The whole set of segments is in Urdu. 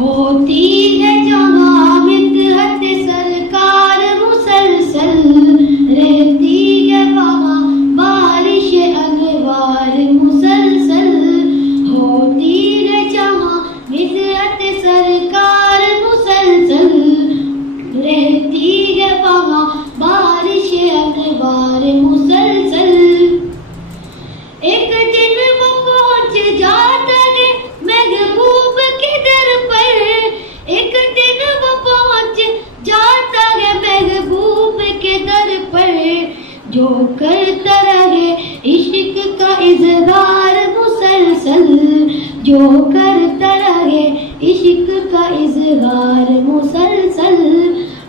ہوتی ہے جہاں مدحت سرکار مسلسل، رہتی ہے وہاں بارش انوار مسلسل۔ ہوتی ہے جہاں مدحت سرکار مسلسل، رہتی ہے وہاں بارش انوار مسلسل۔ ایک دن وہ پہنچ جاتا ہے محبوب کے در پر، ایک دن وہ پہنچ جاتا ہے محبوب کے در پر، جو کرتا رہے عشق کا اظہار مسلسل، جو کرتا رہے عشق کا اظہار مسلسل۔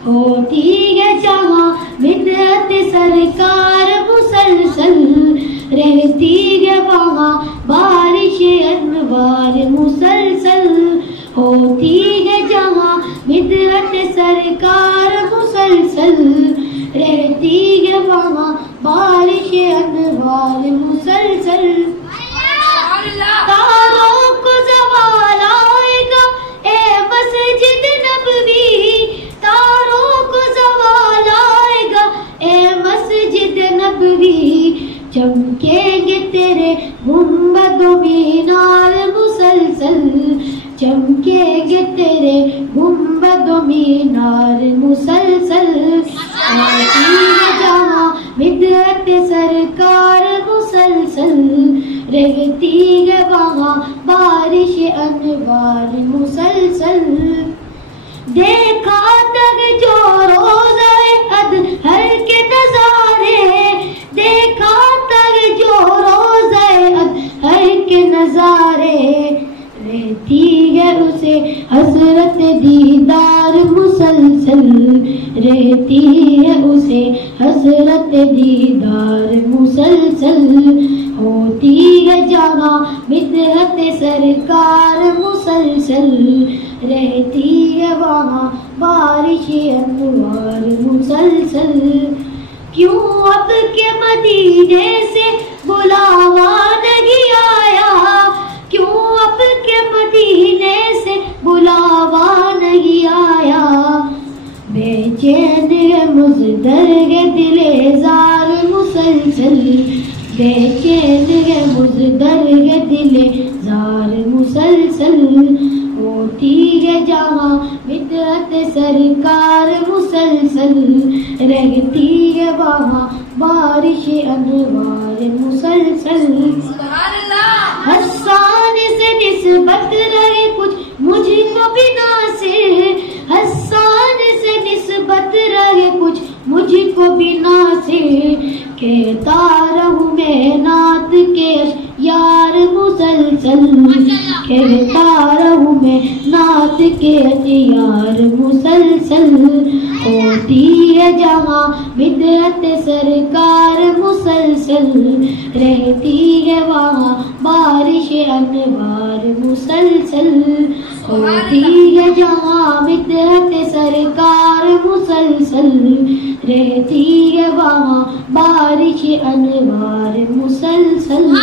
ہوتی ہے جہاں مدحت سرکار مسلسل، رہتی ہے وہاں بارش انوار مسلسل۔ ہوتی ہے جہاں مدحت سرکار مسلسل، رہتی ہے وہاں بارش انوار مسلسل۔ تاروں کو زوال آئے گا اے مسجد نبوی، تاروں کو زوال آئے گا اے مسجد نبوی، چمکیں گے تیرے گنبد و مینار مسلسل، چمکیں گے تیرے گنبد و مینار مسلسل۔ آتی ہے جہاں مدحت سرکار مسلسل، رہتی ہے وہاں بارش انوار مسلسل۔ دیکھا تک جو روزہ اطہر کے نظارے، دیکھا تک جو روزہ اطہر کے نظارے، رہتی ہے اسے حسرت دیدار مسلسل، رہتی ہے اسے حسرت دیدار مسلسل۔ ہوتی ہے جہاں مدحت سرکار مسلسل، رہتی ہے وہاں بارش انوار مسلسل۔ کیوں اب کے مدینے سے بلاوا نہیں آیا، کیوں اب کے مدینے سے بلاوا نہیں آیا، بے چین ہے مزدرگ دل زار مسلسل، بے چین ہے مزدرگ دل زار مسلسل۔ ہوتی ہے جہاں مدحت سرکار مسلسل، رہتی ہے وہاں بارش انوار مسلسل۔ حسان سے نسبت رہے کچھ مجھ کو بھی ناصر، حسان سے نسبت رہے کچھ مجھ کو بھی ناصر، کہتا رہوں میں نعت کے اشعار مسلسل، کہتا رہوں میں نعت کے اشعار مسلسل۔ ہوتی ہے جہاں مدحت سرکار مسلسل، رہتی ہے وہاں بارش انوار مسلسل۔ ہوتی ہے جہاں مدحت سرکار مسلسل، رہتی ہے وہاں بارش انوار مسلسل۔